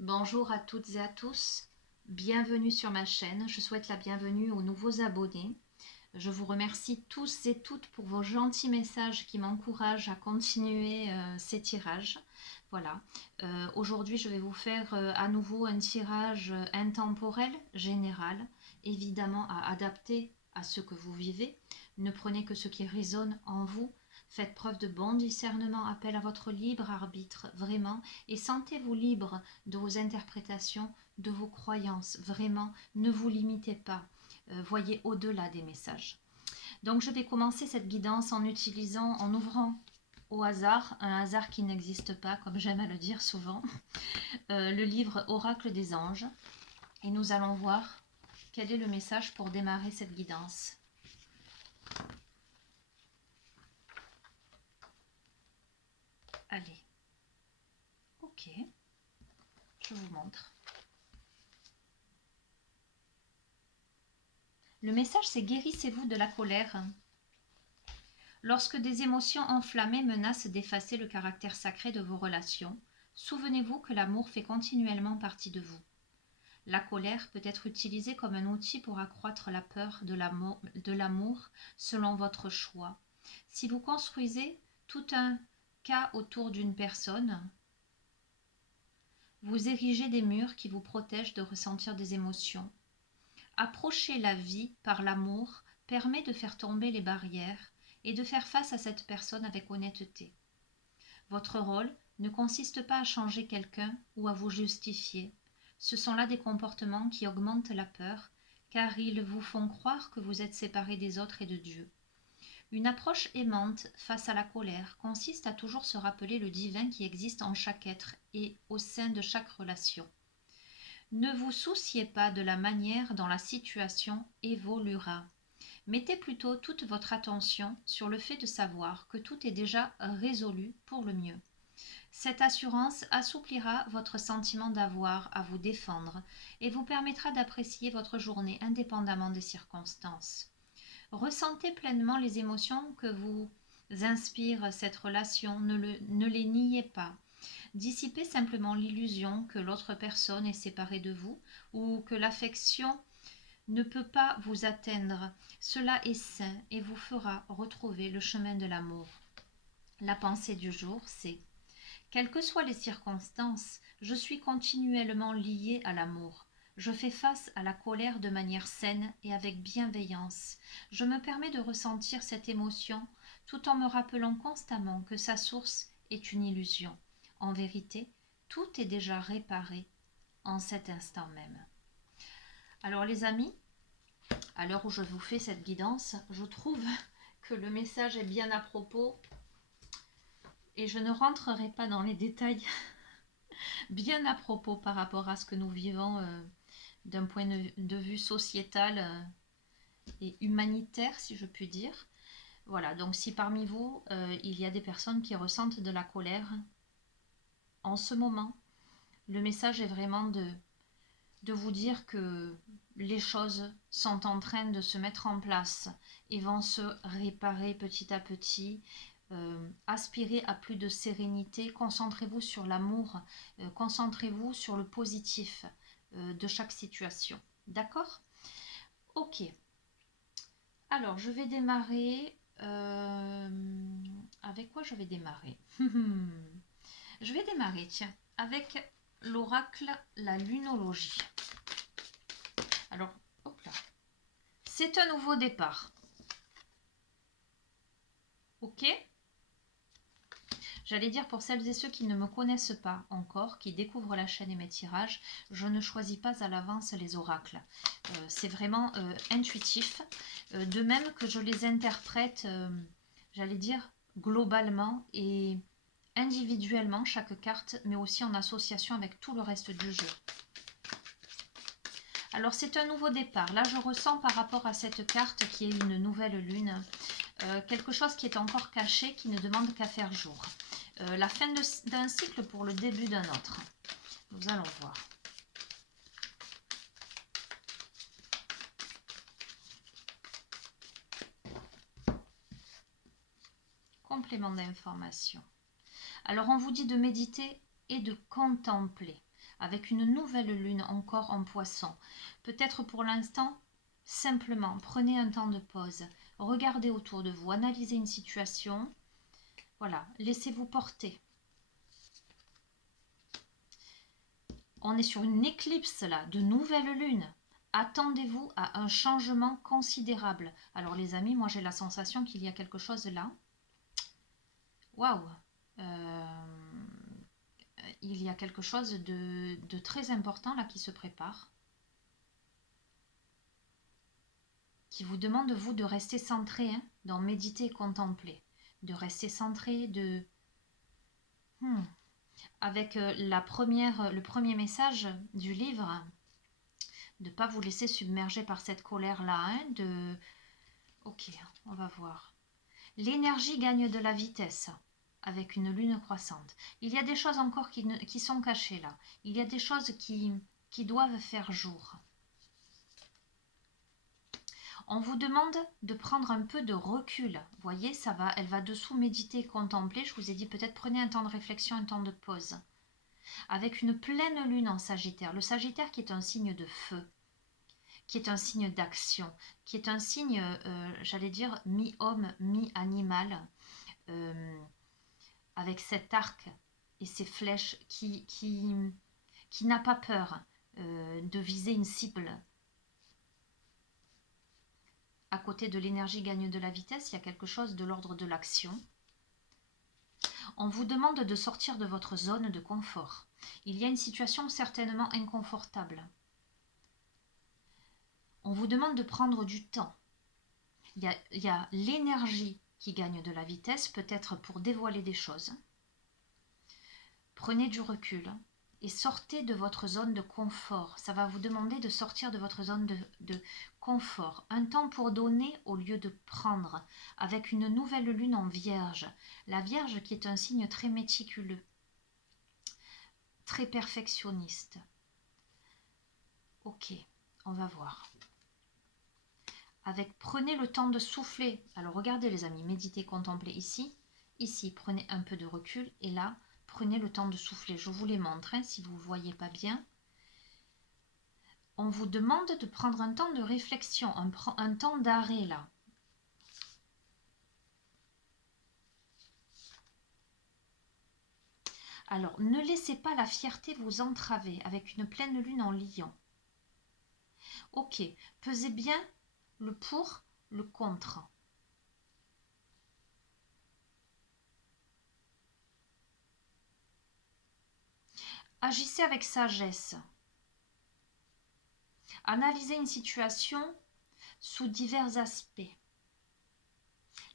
Bonjour à toutes et à tous, bienvenue sur ma chaîne, je souhaite la bienvenue aux nouveaux abonnés. Je vous remercie tous et toutes pour vos gentils messages qui m'encouragent à continuer ces tirages. Voilà, aujourd'hui je vais vous faire à nouveau un tirage intemporel, général, évidemment à adapter à ce que vous vivez. Ne prenez que ce qui résonne en vous. Faites preuve de bon discernement, appel à votre libre arbitre, vraiment, et sentez-vous libre de vos interprétations, de vos croyances, vraiment, ne vous limitez pas, voyez au-delà des messages. Donc je vais commencer cette guidance en ouvrant au hasard, un hasard qui n'existe pas, comme j'aime à le dire souvent, le livre Oracle des anges, et nous allons voir quel est le message pour démarrer cette guidance. Allez, ok, je vous montre. Le message, c'est guérissez-vous de la colère. Lorsque des émotions enflammées menacent d'effacer le caractère sacré de vos relations, souvenez-vous que l'amour fait continuellement partie de vous. La colère peut être utilisée comme un outil pour accroître la peur de l'amour selon votre choix. Si vous construisez tout un cas autour d'une personne, vous érigez des murs qui vous protègent de ressentir des émotions. Approcher la vie par l'amour permet de faire tomber les barrières et de faire face à cette personne avec honnêteté. Votre rôle ne consiste pas à changer quelqu'un ou à vous justifier. Ce sont là des comportements qui augmentent la peur, car ils vous font croire que vous êtes séparés des autres et de Dieu. Une approche aimante face à la colère consiste à toujours se rappeler le divin qui existe en chaque être et au sein de chaque relation. Ne vous souciez pas de la manière dont la situation évoluera. Mettez plutôt toute votre attention sur le fait de savoir que tout est déjà résolu pour le mieux. Cette assurance assouplira votre sentiment d'avoir à vous défendre et vous permettra d'apprécier votre journée indépendamment des circonstances. Ressentez pleinement les émotions que vous inspire cette relation, ne les niez pas. Dissipez simplement l'illusion que l'autre personne est séparée de vous ou que l'affection ne peut pas vous atteindre. Cela est sain et vous fera retrouver le chemin de l'amour. La pensée du jour, c'est: quelles que soient les circonstances, je suis continuellement lié à l'amour. Je fais face à la colère de manière saine et avec bienveillance. Je me permets de ressentir cette émotion tout en me rappelant constamment que sa source est une illusion. En vérité, tout est déjà réparé en cet instant même. Alors les amis, à l'heure où je vous fais cette guidance, je trouve que le message est bien à propos et je ne rentrerai pas dans les détails, bien à propos par rapport à ce que nous vivons d'un point de vue sociétal et humanitaire, si je puis dire. Voilà, donc si parmi vous, il y a des personnes qui ressentent de la colère, en ce moment, le message est vraiment de vous dire que les choses sont en train de se mettre en place et vont se réparer petit à petit. Aspirez à plus de sérénité, concentrez-vous sur l'amour, concentrez-vous sur le positif de chaque situation. D'accord? Ok. Alors, je vais démarrer... avec quoi je vais démarrer? Je vais démarrer, tiens, avec l'oracle, la lunologie. Alors, hop là. C'est un nouveau départ. Ok? J'allais dire, pour celles et ceux qui ne me connaissent pas encore, qui découvrent la chaîne et mes tirages, je ne choisis pas à l'avance les oracles. C'est vraiment intuitif. De même que je les interprète, j'allais dire, globalement et individuellement, chaque carte, mais aussi en association avec tout le reste du jeu. Alors c'est un nouveau départ. Là je ressens par rapport à cette carte qui est une nouvelle lune, quelque chose qui est encore caché, qui ne demande qu'à faire jour. La fin d'un cycle pour le début d'un autre. Nous allons voir. Complément d'information. Alors on vous dit de méditer et de contempler. avec une nouvelle lune encore en Poisson. Peut-être pour l'instant, simplement, prenez un temps de pause, regardez autour de vous, analysez une situation, voilà, laissez-vous porter. On est sur une éclipse là, de nouvelle lune. Attendez-vous à un changement considérable. Alors les amis, moi j'ai la sensation qu'il y a quelque chose là. Waouh! Il y a quelque chose de très important là qui se prépare. Qui vous demande vous de rester centré, hein, d'en méditer et contempler. De rester centré, avec le premier message du livre, de ne pas vous laisser submerger par cette colère-là. Hein, ok, on va voir. L'énergie gagne de la vitesse avec une lune croissante. Il y a des choses encore qui sont cachées là. Il y a des choses qui doivent faire jour. On vous demande de prendre un peu de recul. Vous voyez, elle va dessous méditer, contempler. Je vous ai dit peut-être prenez un temps de réflexion, un temps de pause. Avec une pleine lune en Sagittaire. Le Sagittaire qui est un signe de feu, qui est un signe d'action, qui est un signe, j'allais dire, mi-homme, mi-animal, avec cet arc et ces flèches qui n'a pas peur de viser une cible. À côté de l'énergie gagne de la vitesse, il y a quelque chose de l'ordre de l'action. On vous demande de sortir de votre zone de confort. Il y a une situation certainement inconfortable. On vous demande de prendre du temps. Il y a l'énergie qui gagne de la vitesse, peut-être pour dévoiler des choses. Prenez du recul et sortez de votre zone de confort. Ça va vous demander de sortir de votre zone de confort. Un temps pour donner au lieu de prendre, avec une nouvelle lune en Vierge. La Vierge qui est un signe très méticuleux, très perfectionniste. Ok, on va voir. Prenez le temps de souffler. Alors regardez les amis, méditez, contemplez ici. Ici, prenez un peu de recul et là, prenez le temps de souffler. Je vous les montre, hein, si vous ne voyez pas bien. On vous demande de prendre un temps de réflexion, un temps d'arrêt là. Alors, ne laissez pas la fierté vous entraver avec une pleine lune en Lion. Ok, pesez bien le pour, le contre. Agissez avec sagesse. Analysez une situation sous divers aspects.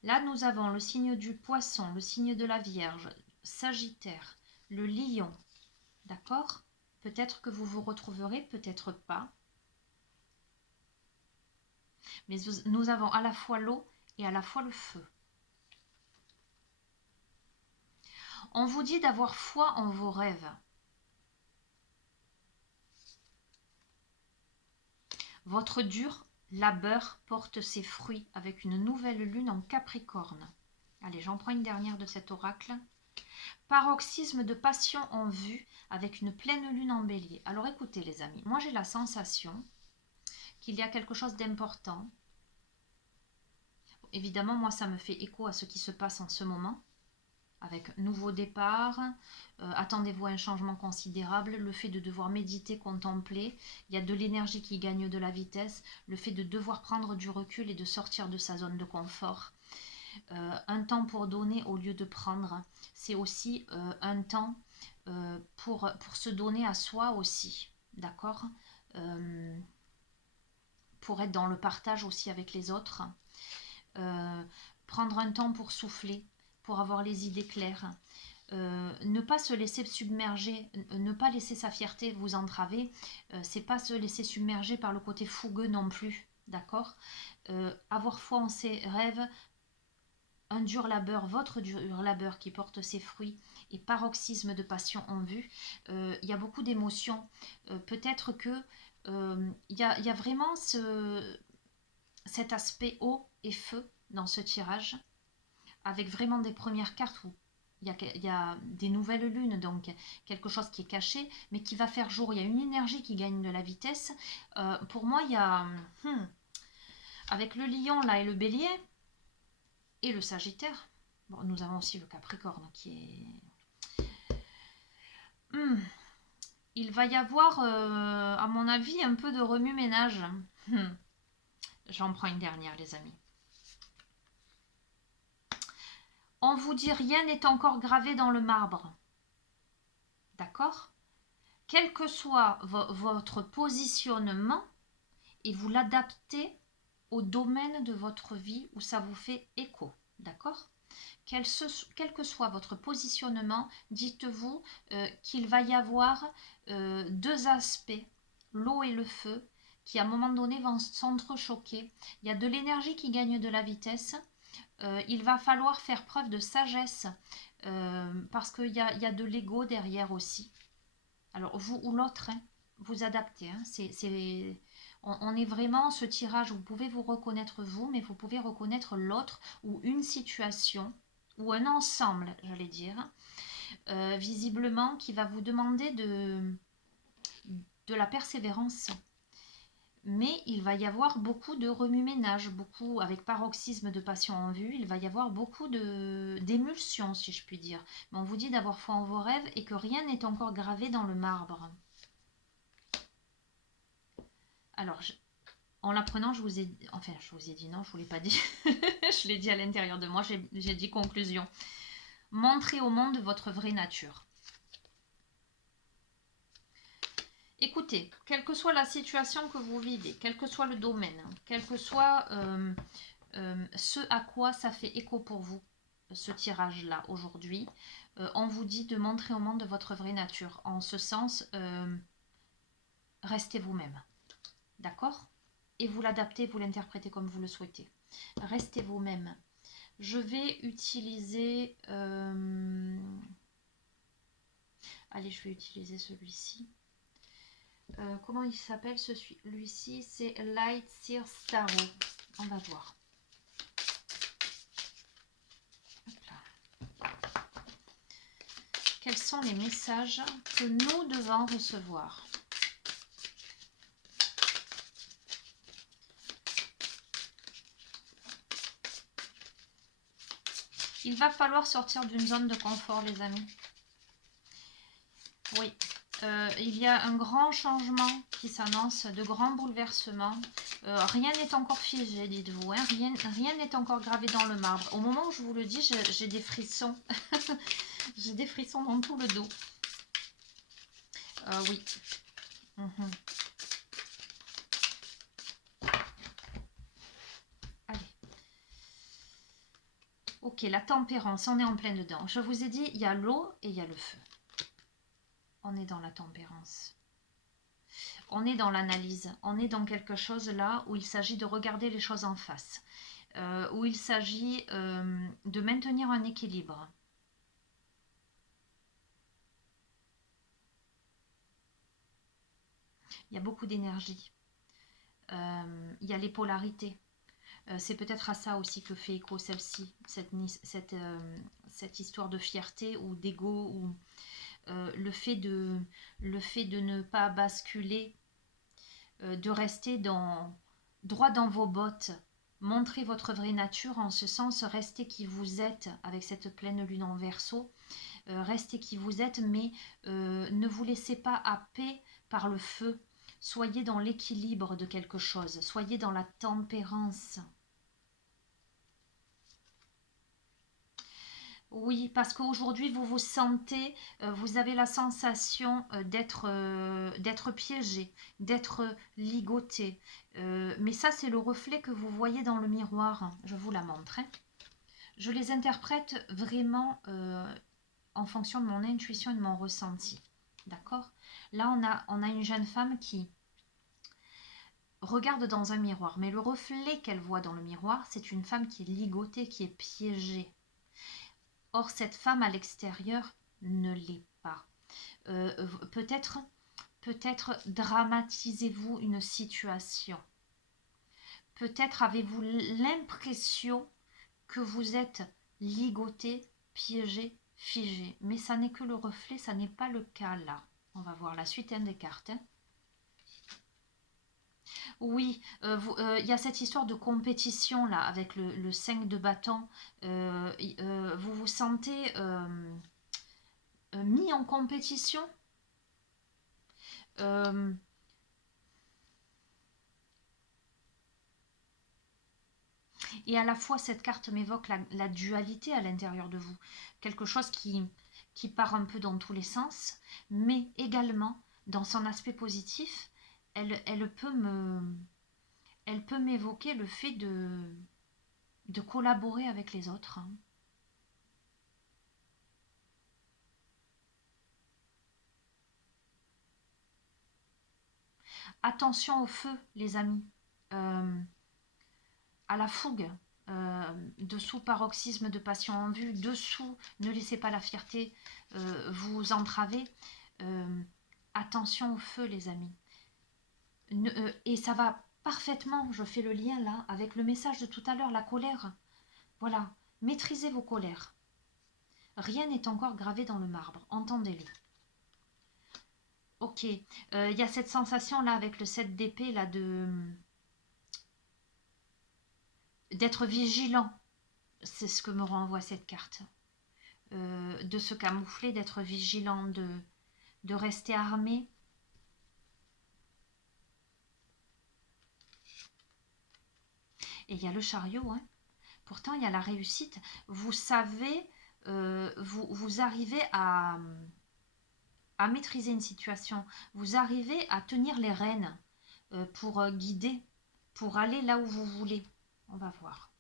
Là, nous avons le signe du Poisson, le signe de la Vierge, Sagittaire, le Lion. D'accord? Peut-être que vous vous retrouverez, peut-être pas. Mais nous avons à la fois l'eau et à la fois le feu. On vous dit d'avoir foi en vos rêves. Votre dur labeur porte ses fruits avec une nouvelle lune en Capricorne. Allez, j'en prends une dernière de cet oracle. Paroxysme de passion en vue avec une pleine lune en Bélier. Alors écoutez les amis, moi j'ai la sensation qu'il y a quelque chose d'important. Évidemment, moi ça me fait écho à ce qui se passe en ce moment. Avec nouveau départ, attendez-vous à un changement considérable, le fait de devoir méditer, contempler, il y a de l'énergie qui gagne de la vitesse, le fait de devoir prendre du recul et de sortir de sa zone de confort. Un temps pour donner au lieu de prendre, c'est aussi un temps pour se donner à soi aussi, d'accord, pour être dans le partage aussi avec les autres, prendre un temps pour souffler, pour avoir les idées claires, ne pas se laisser submerger, ne pas laisser sa fierté vous entraver, c'est pas se laisser submerger par le côté fougueux non plus, d'accord, avoir foi en ses rêves, un dur labeur, votre dur labeur qui porte ses fruits et paroxysme de passion en vue, il y a beaucoup d'émotions, peut-être que il y a vraiment cet aspect eau et feu dans ce tirage, avec vraiment des premières cartes où il y a des nouvelles lunes, donc quelque chose qui est caché, mais qui va faire jour. Il y a une énergie qui gagne de la vitesse. Pour moi, il y a... avec le lion là et le bélier, et le sagittaire, bon, nous avons aussi le capricorne qui est... il va y avoir, à mon avis, un peu de remue-ménage. J'en prends une dernière, les amis. On vous dit rien n'est encore gravé dans le marbre. D'accord? Quel que soit votre positionnement, et vous l'adaptez au domaine de votre vie où ça vous fait écho. D'accord? Quel que soit votre positionnement, dites-vous qu'il va y avoir deux aspects, l'eau et le feu, qui à un moment donné vont s'entrechoquer. Il y a de l'énergie qui gagne de la vitesse. Il va falloir faire preuve de sagesse parce qu'il y a de l'ego derrière aussi. Alors vous ou l'autre, hein, vous adaptez. Hein, on est vraiment ce tirage, vous pouvez vous reconnaître vous, mais vous pouvez reconnaître l'autre ou une situation ou un ensemble, j'allais dire, visiblement qui va vous demander de la persévérance. Mais il va y avoir beaucoup de remue-ménage, beaucoup avec paroxysme de passion en vue, il va y avoir beaucoup d'émulsion, si je puis dire. Mais on vous dit d'avoir foi en vos rêves et que rien n'est encore gravé dans le marbre. Alors, en l'apprenant, je vous ai dit non, je ne vous l'ai pas dit. Je l'ai dit à l'intérieur de moi, j'ai dit conclusion. Montrez au monde votre vraie nature. Écoutez, quelle que soit la situation que vous vivez, quel que soit le domaine, quel que soit ce à quoi ça fait écho pour vous, ce tirage-là aujourd'hui, on vous dit de montrer au monde votre vraie nature. En ce sens, restez vous-même. D'accord? Et vous l'adaptez, vous l'interprétez comme vous le souhaitez. Restez vous-même. Je vais utiliser... Allez, je vais utiliser celui-ci. Comment il s'appelle celui-ci? C'est Light Seer Starro. On va voir. Hop là. Quels sont les messages que nous devons recevoir? Il va falloir sortir d'une zone de confort, les amis. Oui. Il y a un grand changement qui s'annonce, de grands bouleversements. Rien n'est encore figé, dites-vous. Hein. Rien n'est encore gravé dans le marbre. Au moment où je vous le dis, j'ai des frissons. J'ai des frissons dans tout le dos. Oui. Allez. Ok, la tempérance, on est en plein dedans. Je vous ai dit, il y a l'eau et il y a le feu. On est dans la tempérance. On est dans l'analyse. On est dans quelque chose là où il s'agit de regarder les choses en face. Où il s'agit de maintenir un équilibre. Il y a beaucoup d'énergie. Il y a les polarités. C'est peut-être à ça aussi que fait écho celle-ci, cette histoire de fierté ou d'ego, ou le fait de ne pas basculer, de rester droit dans vos bottes. Montrez votre vraie nature, en ce sens, restez qui vous êtes avec cette pleine lune en Verseau. Restez qui vous êtes, mais ne vous laissez pas happer par le feu. Soyez dans l'équilibre de quelque chose, soyez dans la tempérance. Oui, parce qu'aujourd'hui, vous vous sentez, vous avez la sensation d'être piégé, d'être ligoté. Mais ça, c'est le reflet que vous voyez dans le miroir. Je vous la montre. Hein. Je les interprète vraiment en fonction de mon intuition et de mon ressenti. D'accord? Là, on a une jeune femme qui regarde dans un miroir. Mais le reflet qu'elle voit dans le miroir, c'est une femme qui est ligotée, qui est piégée. Or, cette femme à l'extérieur ne l'est pas. Peut-être dramatisez-vous une situation. Peut-être avez-vous l'impression que vous êtes ligoté, piégé figé. Mais ça n'est que le reflet, ça n'est pas le cas là. On va voir la suite des cartes. Hein. Oui, il y a cette histoire de compétition là avec le 5 de bâton. Vous vous sentez mis en compétition. Euh, et à la fois, cette carte m'évoque la dualité à l'intérieur de vous. Quelque chose qui part un peu dans tous les sens, mais également, dans son aspect positif, elle peut m'évoquer le fait de collaborer avec les autres. Hein. Attention au feu, les amis. À la fougue. Dessous paroxysme de passion en vue, dessous ne laissez pas la fierté vous entraver. Attention au feu, les amis. Et ça va parfaitement, je fais le lien là avec le message de tout à l'heure, la colère. Voilà, maîtrisez vos colères. Rien n'est encore gravé dans le marbre, entendez-le. Ok, il y a cette sensation là avec le 7 d'épée là d'être vigilant. C'est ce que me renvoie cette carte. De se camoufler, d'être vigilant, de rester armé. Et il y a le chariot. Hein. Pourtant, il y a la réussite. Vous savez, vous arrivez à maîtriser une situation. Vous arrivez à tenir les rênes pour guider, pour aller là où vous voulez. On va voir.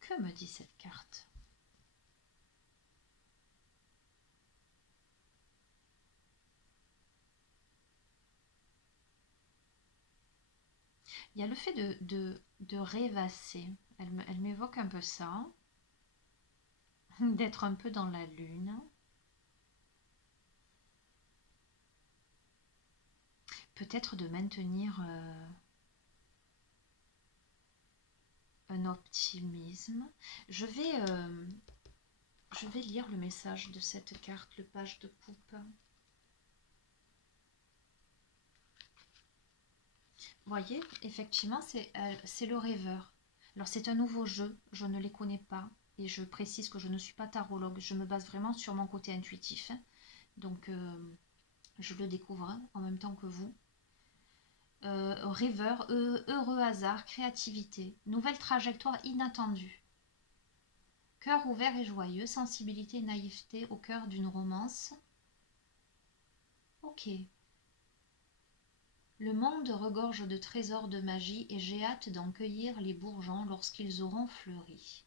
Que me dit cette carte? Il y a le fait de rêvasser. Elle m'évoque un peu ça. D'être un peu dans la lune. Peut-être de maintenir un optimisme. Je vais lire le message de cette carte, le page de coupe. Vous voyez, effectivement, c'est le rêveur. Alors, c'est un nouveau jeu, je ne les connais pas. Et je précise que je ne suis pas tarologue, je me base vraiment sur mon côté intuitif. Donc, je le découvre en même temps que vous. Rêveur, heureux hasard, créativité, nouvelle trajectoire inattendue. Cœur ouvert et joyeux, sensibilité et naïveté au cœur d'une romance. Ok. Le monde regorge de trésors de magie et j'ai hâte d'en cueillir les bourgeons lorsqu'ils auront fleuri.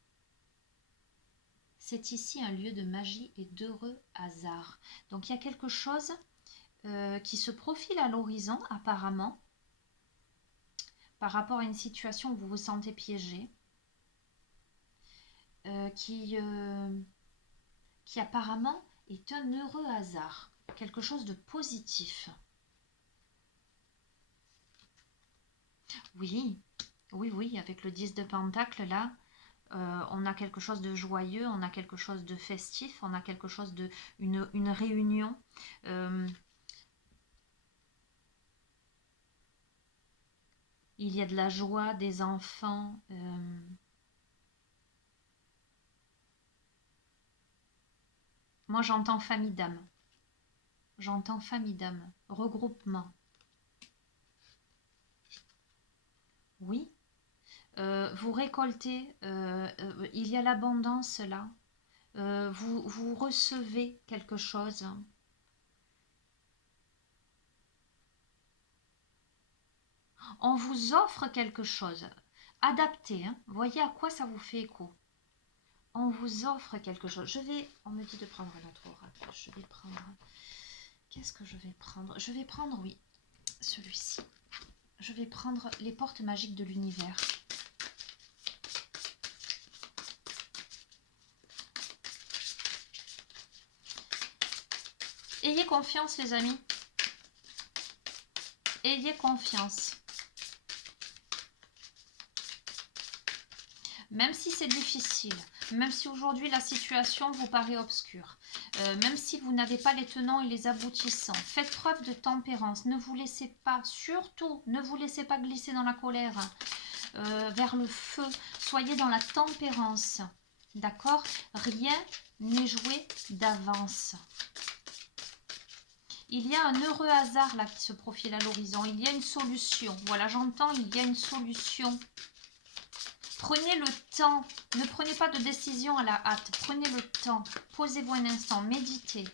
C'est ici un lieu de magie et d'heureux hasard. Donc il y a quelque chose qui se profile à l'horizon apparemment par rapport à une situation où vous vous sentez piégé, qui apparemment est un heureux hasard, quelque chose de positif. Oui, oui, avec le 10 de Pentacle là, on a quelque chose de joyeux, on a quelque chose de festif, on a quelque chose de une réunion. Il y a de la joie, des enfants. Moi, j'entends famille d'âme. J'entends famille d'âme, regroupement. Oui. Vous récoltez, il y a l'abondance là. Vous recevez quelque chose. On vous offre quelque chose. Adapté, hein. Voyez à quoi ça vous fait écho. On vous offre quelque chose. On me dit de prendre un autre oracle. Je vais prendre... Qu'est-ce que je vais prendre? Je vais prendre, oui, celui-ci. Je vais prendre les portes magiques de l'univers. Ayez confiance, les amis. Ayez confiance. Même si c'est difficile, même si aujourd'hui la situation vous paraît obscure, même si vous n'avez pas les tenants et les aboutissants, faites preuve de tempérance. Ne vous laissez pas, surtout, ne vous laissez pas glisser dans la colère, vers le feu. Soyez dans la tempérance. D'accord? Rien n'est joué d'avance. Il y a un heureux hasard là qui se profile à l'horizon. Il y a une solution. Voilà, j'entends, il y a une solution. Prenez le temps. Ne prenez pas de décision à la hâte. Prenez le temps. Posez-vous un instant. Méditez.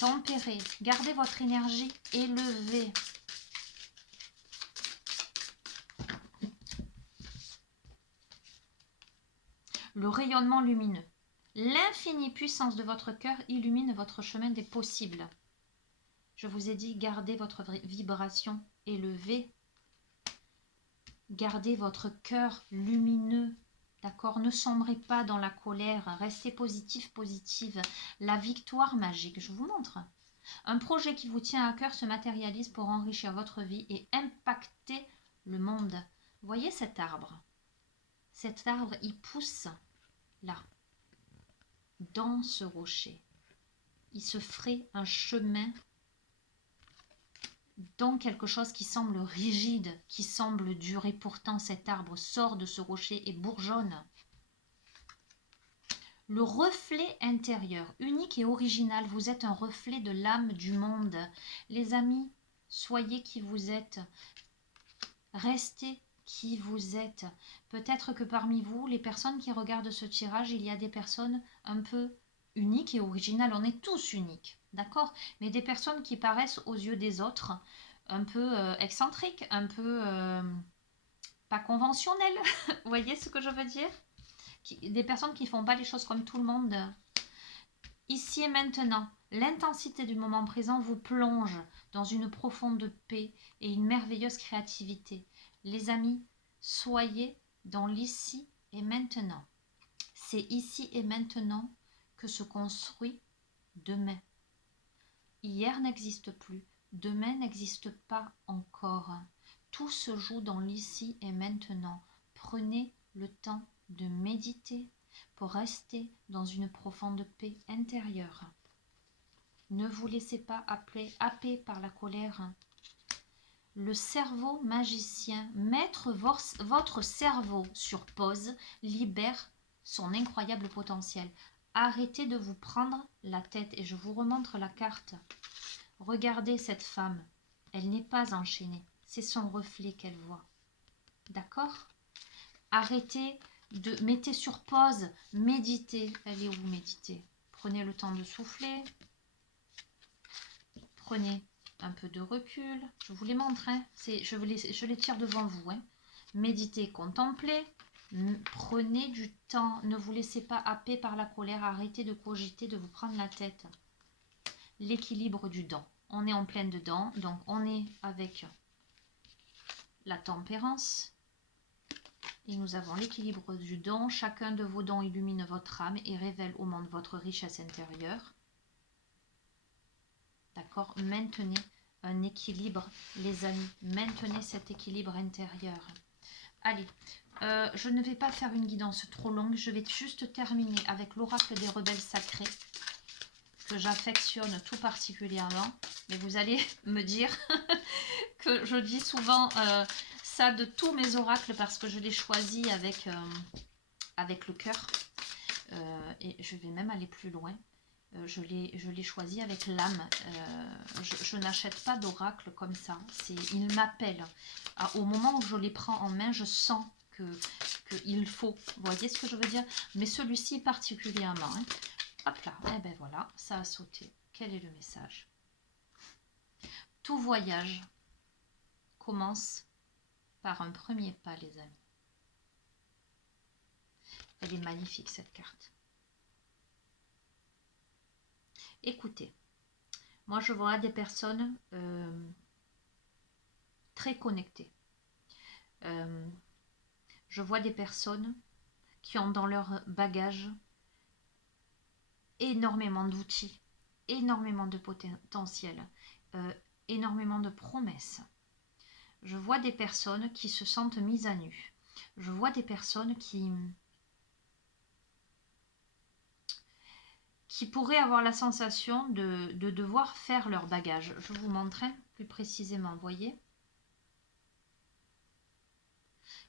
Tempérez. Gardez votre énergie élevée. Le rayonnement lumineux. L'infinie puissance de votre cœur illumine votre chemin des possibles. Je vous ai dit, gardez votre vibration élevée. Gardez votre cœur lumineux. D'accord? Ne sombrez pas dans la colère. Restez positif, positive. La victoire magique, je vous montre. Un projet qui vous tient à cœur se matérialise pour enrichir votre vie et impacter le monde. Voyez cet arbre? Cet arbre, il pousse là, dans ce rocher. Il se ferait un chemin dans quelque chose qui semble rigide, qui semble dur, et pourtant cet arbre sort de ce rocher et bourgeonne. Le reflet intérieur, unique et original, vous êtes un reflet de l'âme du monde. Les amis, soyez qui vous êtes, restez qui vous êtes. Peut-être que parmi vous, les personnes qui regardent ce tirage, il y a des personnes un peu uniques et originales. On est tous uniques, d'accord? Mais des personnes qui paraissent aux yeux des autres un peu excentriques, un peu pas conventionnelles. Vous voyez ce que je veux dire? Des personnes qui ne font pas les choses comme tout le monde. Ici et maintenant, l'intensité du moment présent vous plonge dans une profonde paix et une merveilleuse créativité. Les amis, soyez dans l'ici et maintenant. C'est ici et maintenant que se construit demain. Hier n'existe plus, demain n'existe pas encore. Tout se joue dans l'ici et maintenant. Prenez le temps de méditer pour rester dans une profonde paix intérieure. Ne vous laissez pas happer par la colère. Le cerveau magicien, mettre votre cerveau sur pause, libère son incroyable potentiel. Arrêtez de vous prendre la tête et je vous remontre la carte. Regardez cette femme, elle n'est pas enchaînée, c'est son reflet qu'elle voit. D'accord? Arrêtez mettez sur pause, méditez. Elle est où méditer? Prenez le temps de souffler. Prenez un peu de recul. Je vous les montre, hein. Je les tire devant vous. Hein. Méditez, contemplez. Prenez du temps. Ne vous laissez pas happer par la colère. Arrêtez de cogiter, de vous prendre la tête. L'équilibre du don. On est en pleine dedans. Donc on est avec la tempérance. Et nous avons l'équilibre du don. Chacun de vos dons illumine votre âme et révèle au monde votre richesse intérieure. D'accord? Maintenez un équilibre, les amis. Maintenez cet équilibre intérieur. Allez, je ne vais pas faire une guidance trop longue. Je vais juste terminer avec l'oracle des rebelles sacrés, que j'affectionne tout particulièrement. Mais vous allez me dire que je dis souvent ça de tous mes oracles parce que je les choisis avec le cœur. Et je vais même aller plus loin. Je l'ai choisi avec l'âme. Je n'achète pas d'oracle comme ça. Il m'appelle. Au moment où je les prends en main, je sens qu'il faut. Vous voyez ce que je veux dire? Mais celui-ci particulièrement. Hein. Hop là. Et ben voilà, ça a sauté. Quel est le message? Tout voyage commence par un premier pas, les amis. Elle est magnifique, cette carte. Écoutez, moi je vois des personnes très connectées. Je vois des personnes qui ont dans leur bagage énormément d'outils, énormément de potentiel, énormément de promesses. Je vois des personnes qui se sentent mises à nu. Je vois des personnes qui qui pourraient avoir la sensation de devoir faire leur bagage. Je vous montre plus précisément, vous voyez.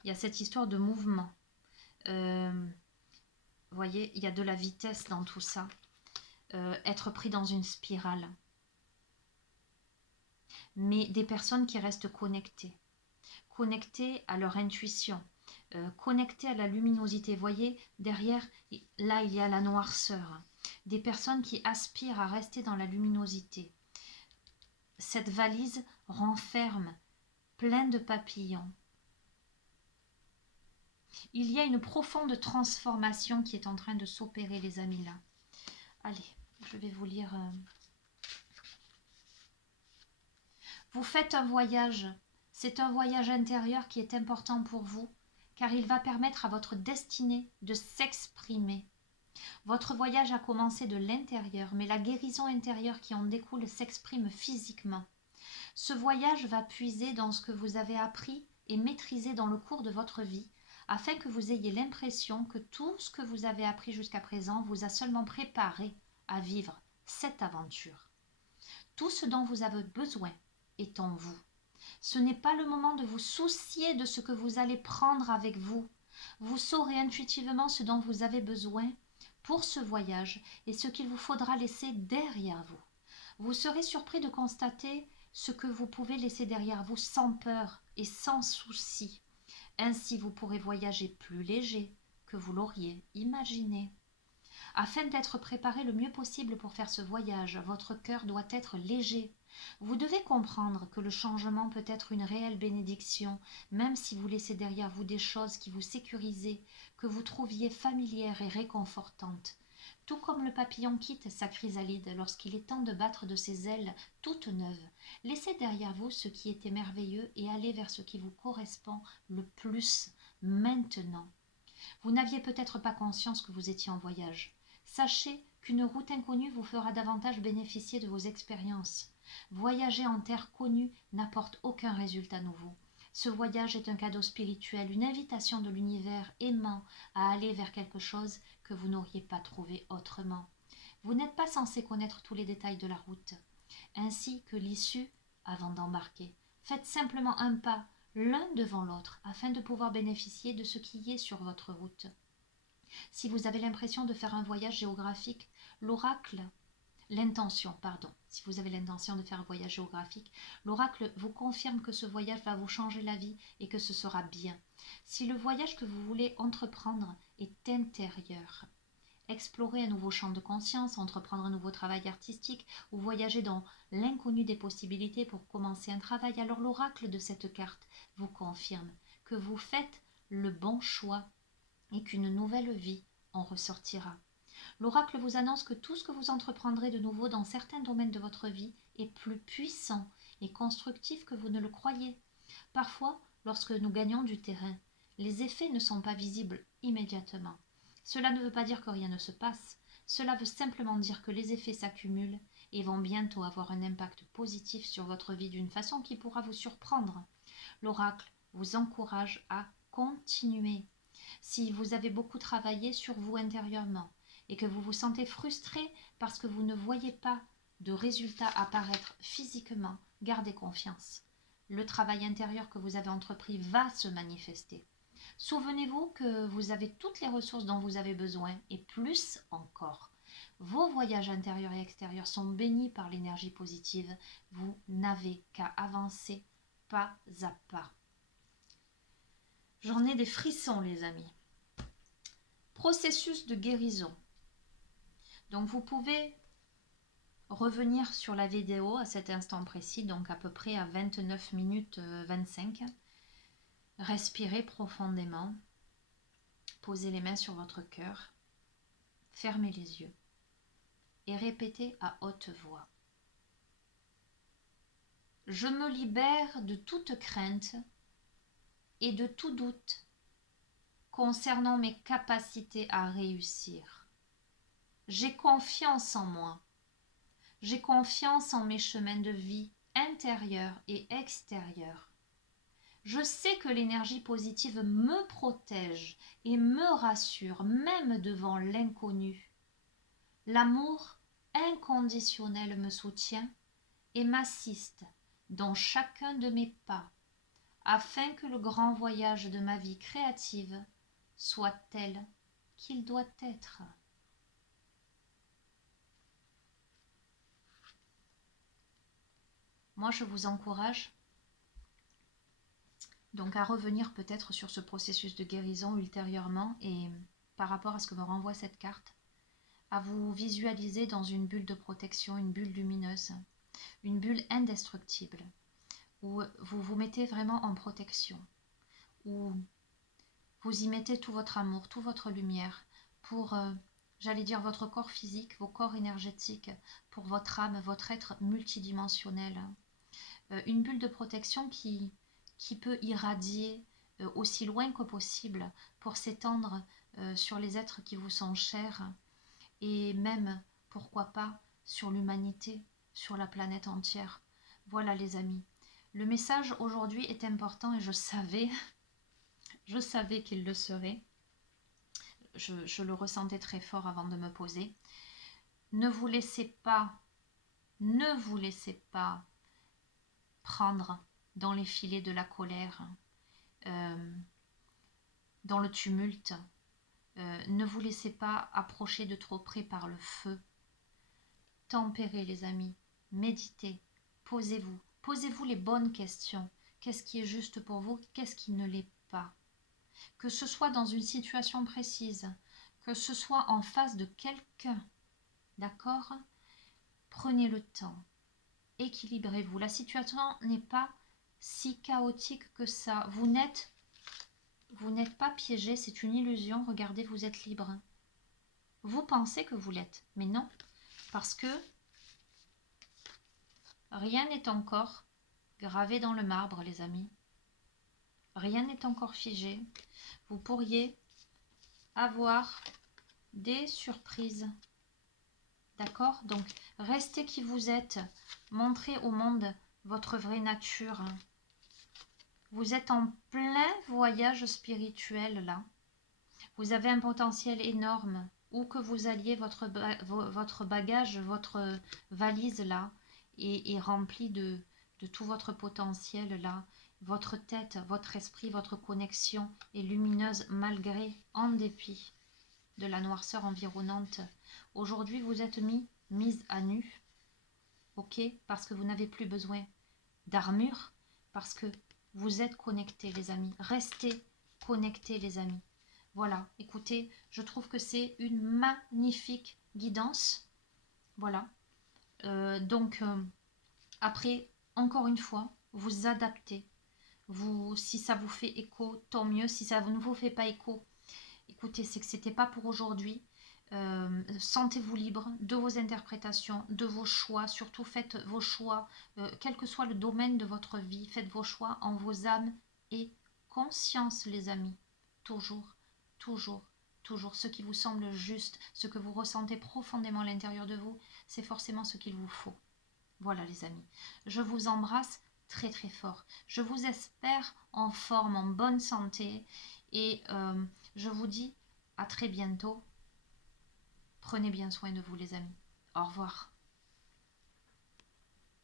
Il y a cette histoire de mouvement. Vous voyez, il y a de la vitesse dans tout ça. Être pris dans une spirale. Mais des personnes qui restent connectées à leur intuition, connectées à la luminosité. Vous voyez, derrière, là, il y a la noirceur. Des personnes qui aspirent à rester dans la luminosité. Cette valise renferme plein de papillons. Il y a une profonde transformation qui est en train de s'opérer, les amis, là. Allez, je vais vous lire. Vous faites un voyage. C'est un voyage intérieur qui est important pour vous, car il va permettre à votre destinée de s'exprimer. Votre voyage a commencé de l'intérieur, mais la guérison intérieure qui en découle s'exprime physiquement. Ce voyage va puiser dans ce que vous avez appris et maîtrisé dans le cours de votre vie, afin que vous ayez l'impression que tout ce que vous avez appris jusqu'à présent vous a seulement préparé à vivre cette aventure. Tout ce dont vous avez besoin est en vous. Ce n'est pas le moment de vous soucier de ce que vous allez prendre avec vous. Vous saurez intuitivement ce dont vous avez besoin pour ce voyage et ce qu'il vous faudra laisser derrière vous. Vous serez surpris de constater ce que vous pouvez laisser derrière vous sans peur et sans souci. Ainsi, vous pourrez voyager plus léger que vous l'auriez imaginé. Afin d'être préparé le mieux possible pour faire ce voyage, votre cœur doit être léger. Vous devez comprendre que le changement peut être une réelle bénédiction, même si vous laissez derrière vous des choses qui vous sécurisaient, que vous trouviez familières et réconfortantes. Tout comme le papillon quitte sa chrysalide lorsqu'il est temps de battre de ses ailes toutes neuves. Laissez derrière vous ce qui était merveilleux et allez vers ce qui vous correspond le plus maintenant. Vous n'aviez peut-être pas conscience que vous étiez en voyage. Sachez qu'une route inconnue vous fera davantage bénéficier de vos expériences. Voyager en terre connue n'apporte aucun résultat nouveau. Ce voyage est un cadeau spirituel, une invitation de l'univers aimant à aller vers quelque chose que vous n'auriez pas trouvé autrement. Vous n'êtes pas censé connaître tous les détails de la route, ainsi que l'issue avant d'embarquer. Faites simplement un pas, l'un devant l'autre, afin de pouvoir bénéficier de ce qui y est sur votre route. Si vous avez l'impression de faire un voyage géographique, si vous avez l'intention de faire un voyage géographique, l'oracle vous confirme que ce voyage va vous changer la vie et que ce sera bien. Si le voyage que vous voulez entreprendre est intérieur, explorer un nouveau champ de conscience, entreprendre un nouveau travail artistique ou voyager dans l'inconnu des possibilités pour commencer un travail, alors l'oracle de cette carte vous confirme que vous faites le bon choix et qu'une nouvelle vie en ressortira. L'oracle vous annonce que tout ce que vous entreprendrez de nouveau dans certains domaines de votre vie est plus puissant et constructif que vous ne le croyez. Parfois, lorsque nous gagnons du terrain, les effets ne sont pas visibles immédiatement. Cela ne veut pas dire que rien ne se passe, cela veut simplement dire que les effets s'accumulent et vont bientôt avoir un impact positif sur votre vie d'une façon qui pourra vous surprendre. L'oracle vous encourage à continuer. Si vous avez beaucoup travaillé sur vous intérieurement et que vous vous sentez frustré parce que vous ne voyez pas de résultats apparaître physiquement, gardez confiance. Le travail intérieur que vous avez entrepris va se manifester. Souvenez-vous que vous avez toutes les ressources dont vous avez besoin et plus encore. Vos voyages intérieurs et extérieurs sont bénis par l'énergie positive. Vous n'avez qu'à avancer pas à pas. J'en ai des frissons, les amis. Processus de guérison. Donc vous pouvez revenir sur la vidéo à cet instant précis, donc à peu près à 29 minutes 25. Respirez profondément. Posez les mains sur votre cœur. Fermez les yeux. Et répétez à haute voix. Je me libère de toute crainte et de tout doute concernant mes capacités à réussir. J'ai confiance en moi. J'ai confiance en mes chemins de vie intérieurs et extérieurs. Je sais que l'énergie positive me protège et me rassure, même devant l'inconnu. L'amour inconditionnel me soutient et m'assiste dans chacun de mes pas, afin que le grand voyage de ma vie créative soit tel qu'il doit être. Moi, je vous encourage donc à revenir peut-être sur ce processus de guérison ultérieurement et par rapport à ce que me renvoie cette carte, à vous visualiser dans une bulle de protection, une bulle lumineuse, une bulle indestructible, où vous vous mettez vraiment en protection, où vous y mettez tout votre amour, toute votre lumière pour, j'allais dire, votre corps physique, vos corps énergétiques, pour votre âme, votre être multidimensionnel. Une bulle de protection qui peut irradier aussi loin que possible pour s'étendre sur les êtres qui vous sont chers et même, pourquoi pas, sur l'humanité, sur la planète entière. Voilà les amis. Le message aujourd'hui est important et je savais qu'il le serait. Je le ressentais très fort avant de me poser. Ne vous laissez pas prendre dans les filets de la colère, dans le tumulte. Ne vous laissez pas approcher de trop près par le feu. Tempérez les amis, méditez, posez-vous les bonnes questions. Qu'est-ce qui est juste pour vous? Qu'est-ce qui ne l'est pas? Que ce soit dans une situation précise, que ce soit en face de quelqu'un, d'accord? Prenez le temps, équilibrez-vous. La situation n'est pas si chaotique que ça. Vous n'êtes pas piégé, c'est une illusion. Regardez, vous êtes libre. Vous pensez que vous l'êtes, mais non, parce que rien n'est encore gravé dans le marbre, les amis. Rien n'est encore figé. Vous pourriez avoir des surprises. D'accord? Donc, restez qui vous êtes. Montrez au monde votre vraie nature. Vous êtes en plein voyage spirituel, là. Vous avez un potentiel énorme. Où que vous alliez, votre bagage, votre valise, là, est remplie de tout votre potentiel, là. Votre tête, votre esprit, votre connexion est lumineuse malgré, en dépit de la noirceur environnante. Aujourd'hui, vous êtes mise à nu, ok, parce que vous n'avez plus besoin d'armure, parce que vous êtes connectés, les amis. Restez connectés, les amis. Voilà, écoutez, je trouve que c'est une magnifique guidance. Voilà. Donc, après, encore une fois, vous adaptez. Si ça vous fait écho, tant mieux. Si ça ne vous fait pas écho, écoutez, c'est que ce n'était pas pour aujourd'hui. Sentez-vous libre de vos interprétations, de vos choix. Surtout, faites vos choix, quel que soit le domaine de votre vie. Faites vos choix en vos âmes et conscience, les amis. Toujours, toujours, toujours. Ce qui vous semble juste, ce que vous ressentez profondément à l'intérieur de vous, c'est forcément ce qu'il vous faut. Voilà, les amis. Je vous embrasse très très fort. Je vous espère en forme, en bonne santé. Et je vous dis à très bientôt. Prenez bien soin de vous, les amis. Au revoir.